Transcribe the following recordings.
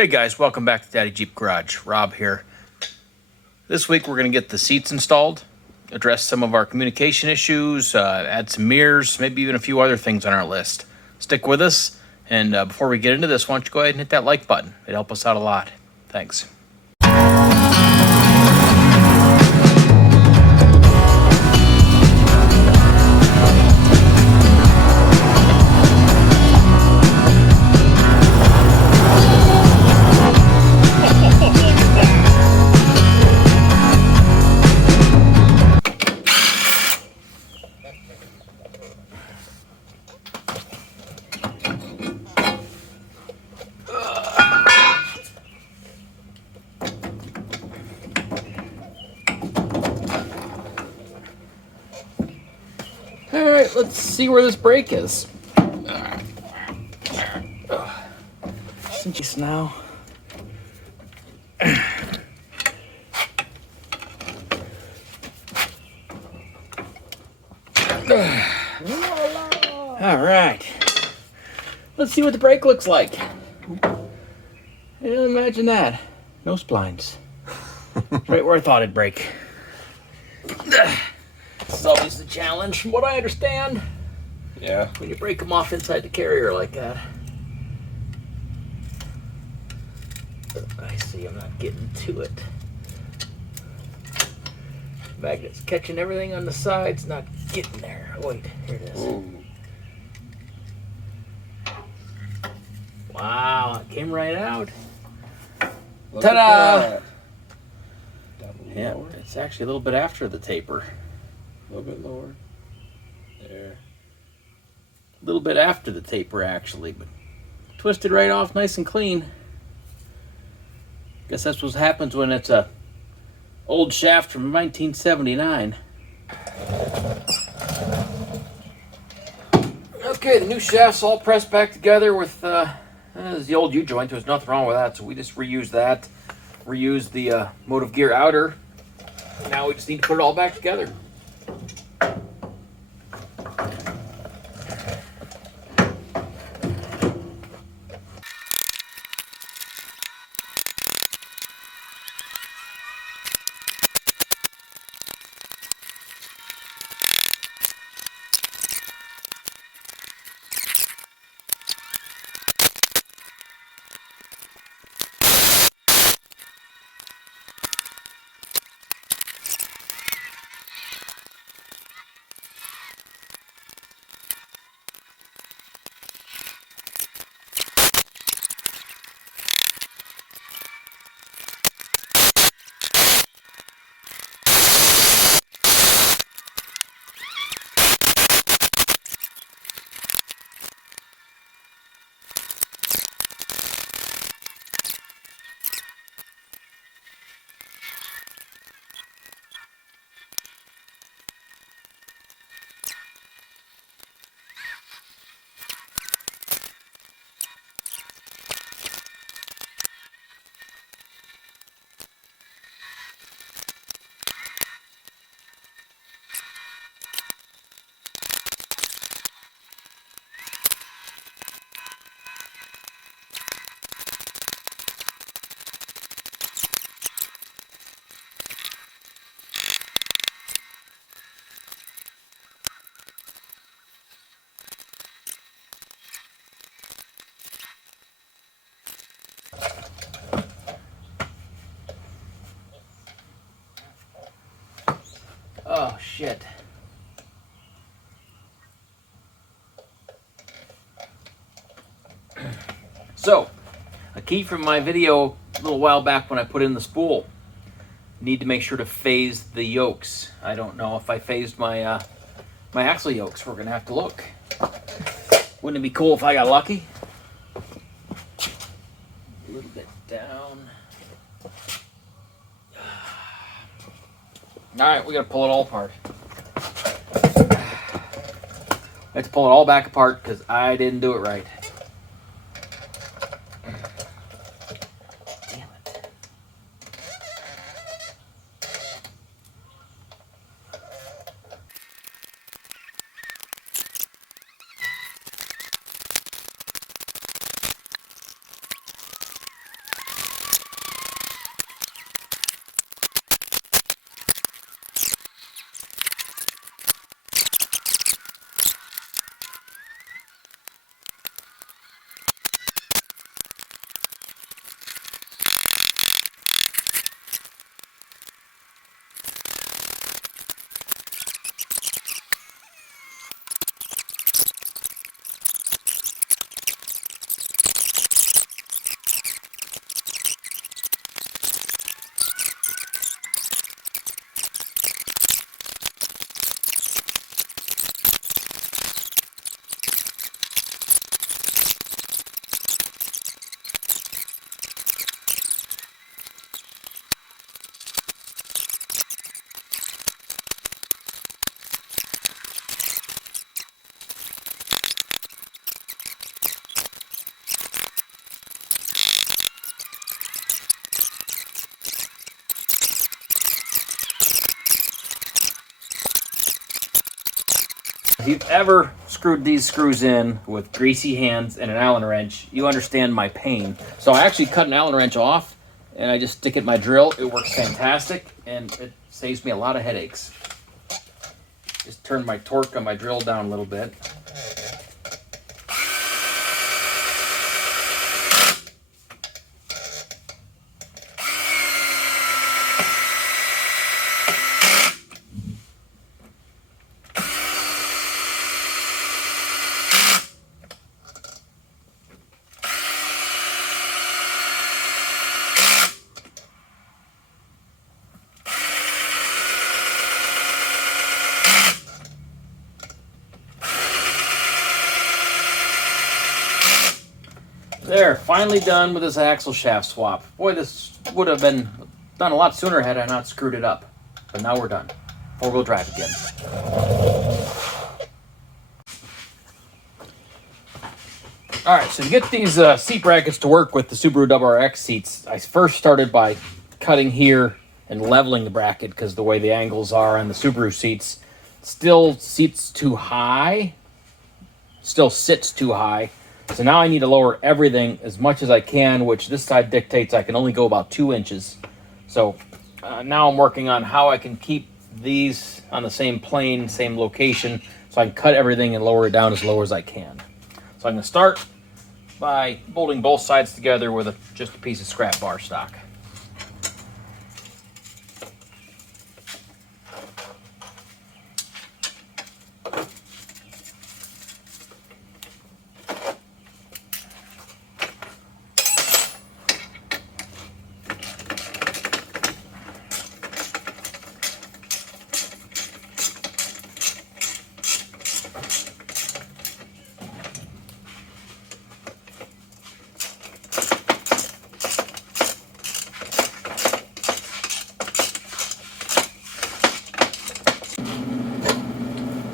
Hey guys, welcome back to Daddy Jeep Garage. Rob here. This week we're going to get the seats installed, address some of our communication issues, add some mirrors, maybe even a few other things on our list. Stick with us, and before we get into this, why don't you go ahead and hit that like button. It'd help us out a lot. Thanks. Alright, let's see where this brake is. Cinch now. Alright. Let's see what the brake looks like. Imagine that. No splines. Right where I thought it'd break. It's always the challenge, from what I understand. Yeah. When you break them off inside the carrier like that. I see, I'm not getting to it. Magnet's catching everything on the sides, not getting there. Oh, wait, here it is. Ooh. Wow, it came right out. Look Ta-da! at that. Yeah, Lower. it's actually a little bit after the taper. A little bit lower. There. A little bit after the taper, actually, but twisted right off nice and clean. Guess that's what happens when it's a old shaft from 1979. Okay, the new shaft's all pressed back together with this is the old U-joint. There's nothing wrong with that, so we just reused that. Reused the motive gear outer. Now we just need to put it all back together. Oh, shit. So, a key from my video a little while back when I put in the spool. Need to make sure to phase the yokes. I don't know if I phased my my axle yokes. We're gonna have to look. Wouldn't it be cool if I got lucky? A little bit down. Alright, we gotta pull it all apart. Let's pull it all back apart because I didn't do it right. Damn it. If you've ever screwed these screws in with greasy hands and an Allen wrench, you understand my pain. So I actually cut an Allen wrench off and I just stick it in my drill. It works fantastic and it saves me a lot of headaches. Just turn my torque on my drill down a little bit. There, finally done with this axle shaft swap. Boy, this would have been done a lot sooner had I not screwed it up. But now we're done. Four-wheel drive again. Alright, so to get these seat brackets to work with the Subaru WRX seats, I first started by cutting here and leveling the bracket because the way the angles are on the Subaru seats. Still seats too high. Still sits too high. So now I need to lower everything as much as I can, which this side dictates I can only go about 2 inches. So now I'm working on how I can keep these on the same plane, same location, so I can cut everything and lower it down as low as I can. So I'm going to start by bolting both sides together with just a piece of scrap bar stock.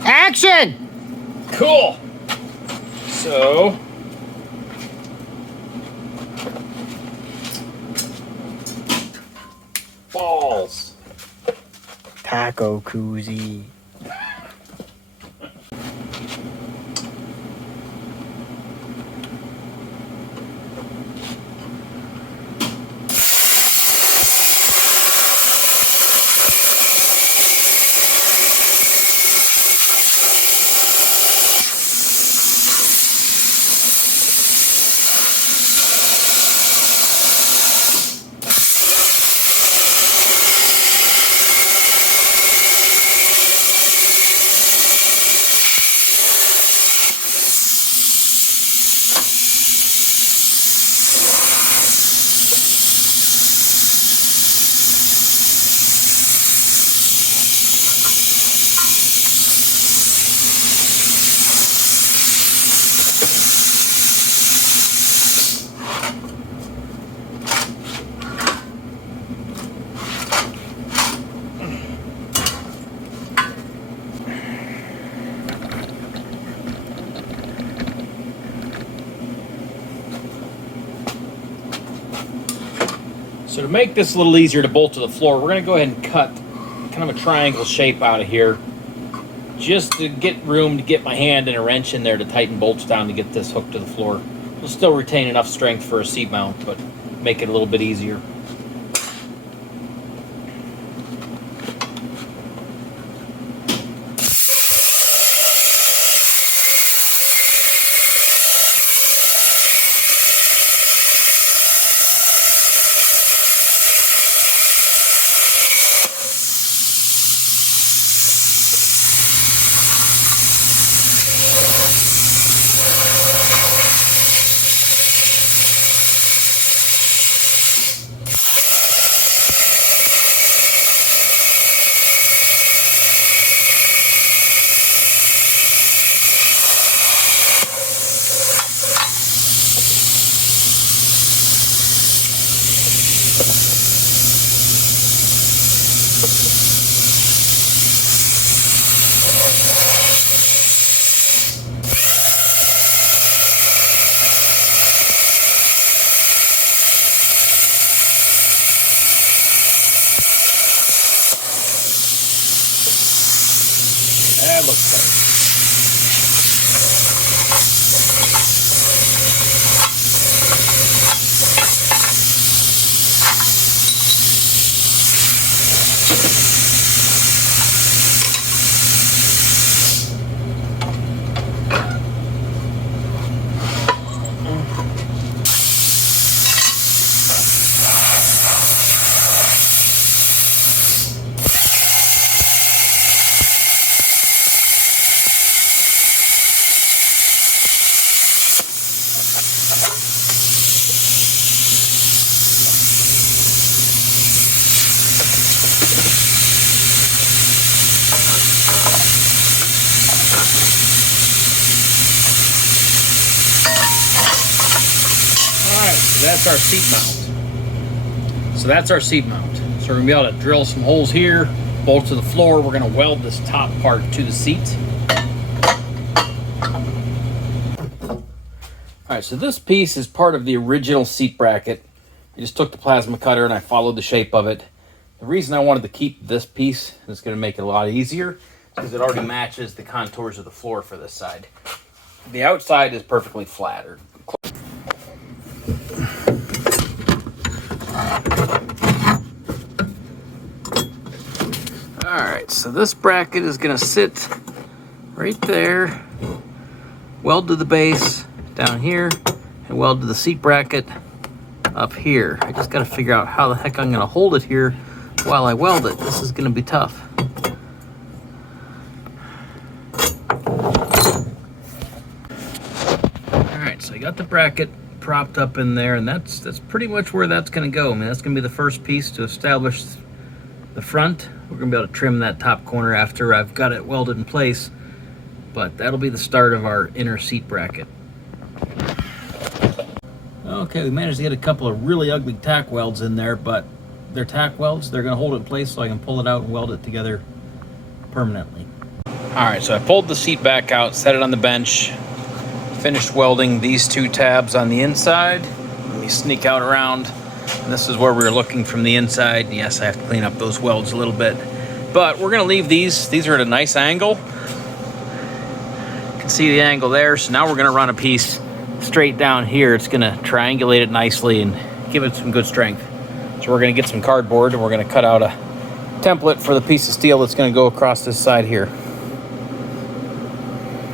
Action! Cool. So balls. Taco koozie. So to make this a little easier to bolt to the floor, we're going to go ahead and cut kind of a triangle shape out of here, just to get room to get my hand and a wrench in there to tighten bolts down to get this hooked to the floor. We'll still retain enough strength for a seat mount, but make it a little bit easier. That looks better. that's our seat mount. So that's our seat mount. So we're gonna be able to drill some holes here, bolt to the floor. We're gonna weld this top part to the seat. All right, so this piece is part of the original seat bracket. I just took the plasma cutter and I followed the shape of it. The reason I wanted to keep this piece, and it's gonna make it a lot easier, is because it already matches the contours of the floor for this side. The outside is perfectly flat. All right, so this bracket is gonna sit right there, weld to the base down here, and weld to the seat bracket up here. I just gotta figure out how the heck I'm gonna hold it here while I weld it. This is gonna be tough. All right, so I got the bracket propped up in there, and that's pretty much where that's gonna go. I mean, that's gonna be the first piece to establish the front. We're gonna be able to trim that top corner after I've got it welded in place, but that'll be the start of our inner seat bracket. Okay, we managed to get a couple of really ugly tack welds in there, but they're tack welds. They're gonna hold it in place so I can pull it out and weld it together permanently. All right, so I pulled the seat back out, set it on the bench, finished welding these two tabs on the inside. Let me sneak out around. And this is where we were looking from the inside. Yes, I have to clean up those welds a little bit, but we're gonna leave these. These are at a nice angle. You can see the angle there. So now we're gonna run a piece straight down here. It's gonna triangulate it nicely and give it some good strength. So we're gonna get some cardboard and we're gonna cut out a template for the piece of steel that's gonna go across this side here.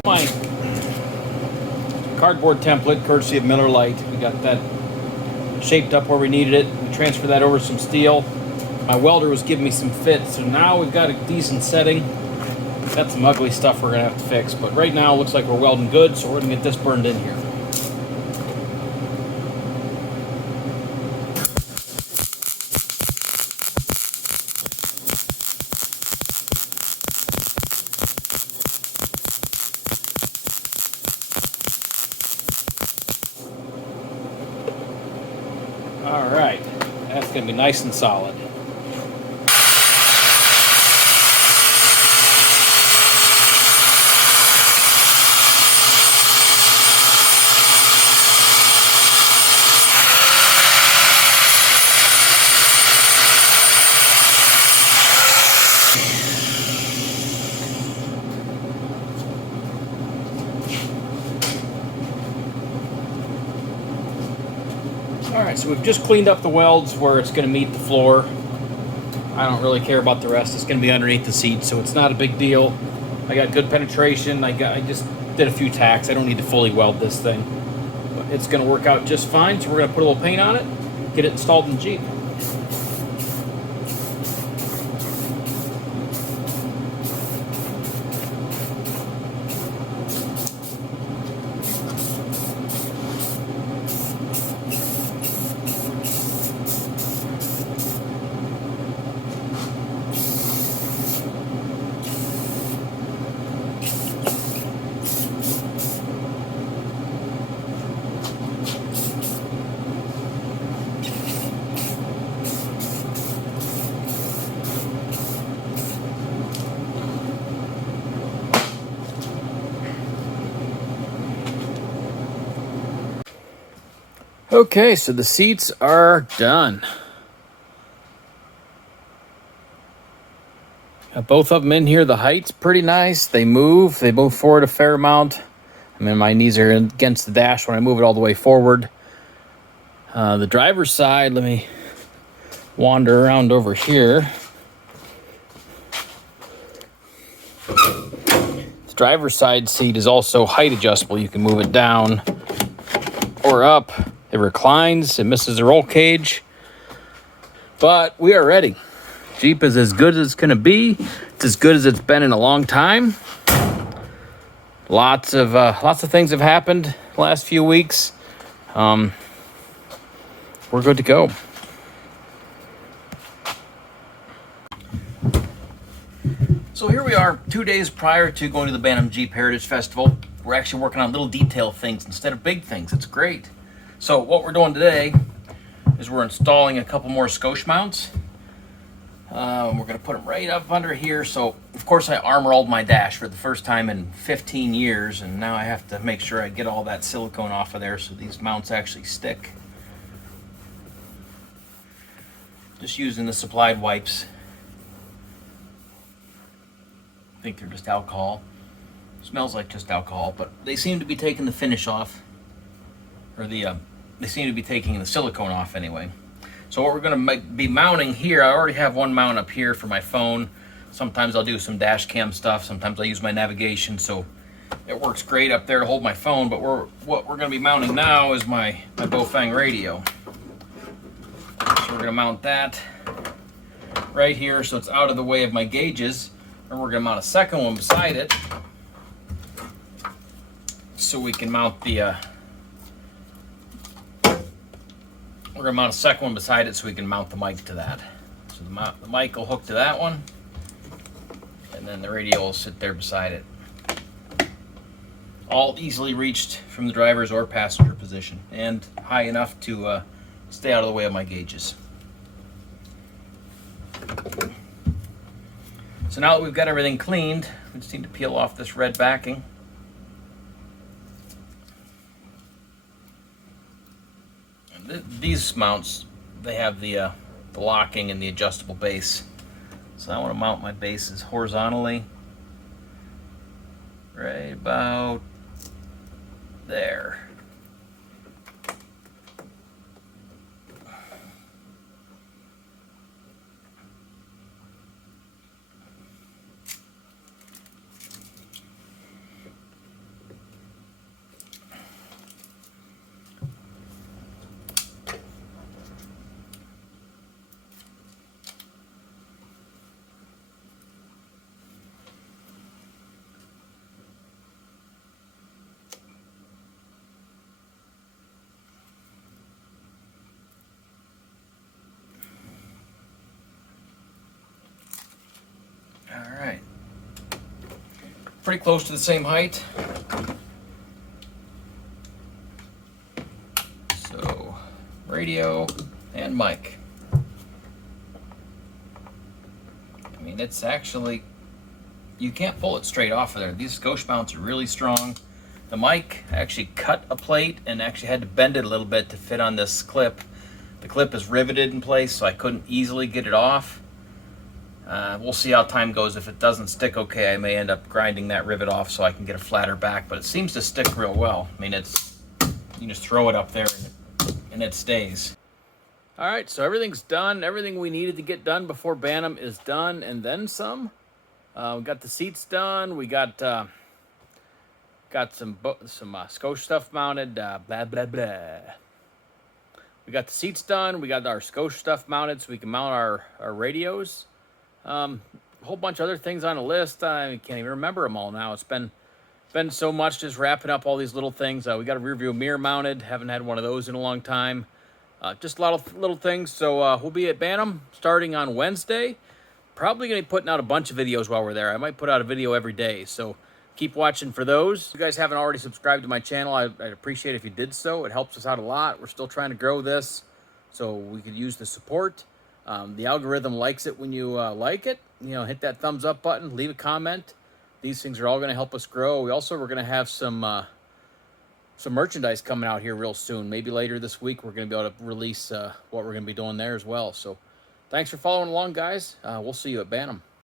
My cardboard template, courtesy of Miller Lite. We got that shaped up where we needed it. We transferred that over some steel. My welder was giving me some fit, so now we've got a decent setting. Got some ugly stuff we're gonna have to fix, but right now it looks like we're welding good, so we're gonna get this burned in here. All right, that's gonna be nice and solid. All right, so we've just cleaned up the welds where it's going to meet the floor. I don't really care about the rest. It's going to be underneath the seat, so it's not a big deal. I got good penetration. I just did a few tacks. I don't need to fully weld this thing, but it's going to work out just fine. So we're going to put a little paint on it, get it installed in the Jeep. Okay, so the seats are done. Got both of them in here. The height's pretty nice. They move forward a fair amount. I mean, my knees are against the dash when I move it all the way forward. The driver's side, let me wander around over here. The driver's side seat is also height adjustable. You can move it down or up. It reclines, it misses the roll cage, but we are ready. Jeep is as good as it's gonna be. It's as good as it's been in a long time. Lots of things have happened the last few weeks. We're good to go. So here we are, 2 days prior to going to the Bantam Jeep Heritage Festival. We're actually working on little detail things instead of big things. It's great. So what we're doing today is we're installing a couple more Scosche mounts. We're going to put them right up under here. So, of course, I armor-rolled my dash for the first time in 15 years, and now I have to make sure I get all that silicone off of there so these mounts actually stick. Just using the supplied wipes. I think they're just alcohol. Smells like just alcohol, but they seem to be taking the finish off. Or they seem to be taking the silicone off anyway. So what we're going to be mounting here, I already have one mount up here for my phone. Sometimes I'll do some dash cam stuff. Sometimes I use my navigation, so it works great up there to hold my phone. But what we're going to be mounting now is my Baofeng radio. So we're going to mount that right here so it's out of the way of my gauges. And we're going to mount a second one beside it so we can mount the... We're going to mount a second one beside it so we can mount the mic to that. So the mic will hook to that one, and then the radio will sit there beside it. All easily reached from the driver's or passenger position, and high enough to stay out of the way of my gauges. So now that we've got everything cleaned, we just need to peel off this red backing. These mounts, they have the locking and the adjustable base. So I want to mount my bases horizontally, right about there. Alright, pretty close to the same height. So, radio and mic. I mean, it's actually, you can't pull it straight off of there. These Scosche mounts are really strong. The mic, I actually cut a plate and actually had to bend it a little bit to fit on this clip. The clip is riveted in place, so I couldn't easily get it off. We'll see how time goes. If it doesn't stick okay, I may end up grinding that rivet off so I can get a flatter back, but it seems to stick real well. I mean, you just throw it up there and it stays. All right, so everything's done. Everything we needed to get done before Bantam is done, and then some. We got the seats done. We got some Scosche stuff mounted. Blah blah blah. We got the seats done. We got our Scosche stuff mounted so we can mount our radios. A whole bunch of other things on the list. I can't even remember them all now. It's been so much just wrapping up all these little things. We got a rear view mirror mounted. Haven't had one of those in a long time. Just a lot of little things. So we'll be at Bantam starting on Wednesday. Probably going to be putting out a bunch of videos while we're there. I might put out a video every day. So keep watching for those. If you guys haven't already subscribed to my channel, I'd appreciate it if you did so. It helps us out a lot. We're still trying to grow this, so we could use the support. The algorithm likes it when you like it. You know, hit that thumbs up button, leave a comment. These things are all going to help us grow. We're going to have some merchandise coming out here real soon. Maybe later this week we're going to be able to release what we're going to be doing there as well. So thanks for following along, guys. We'll see you at Bantam.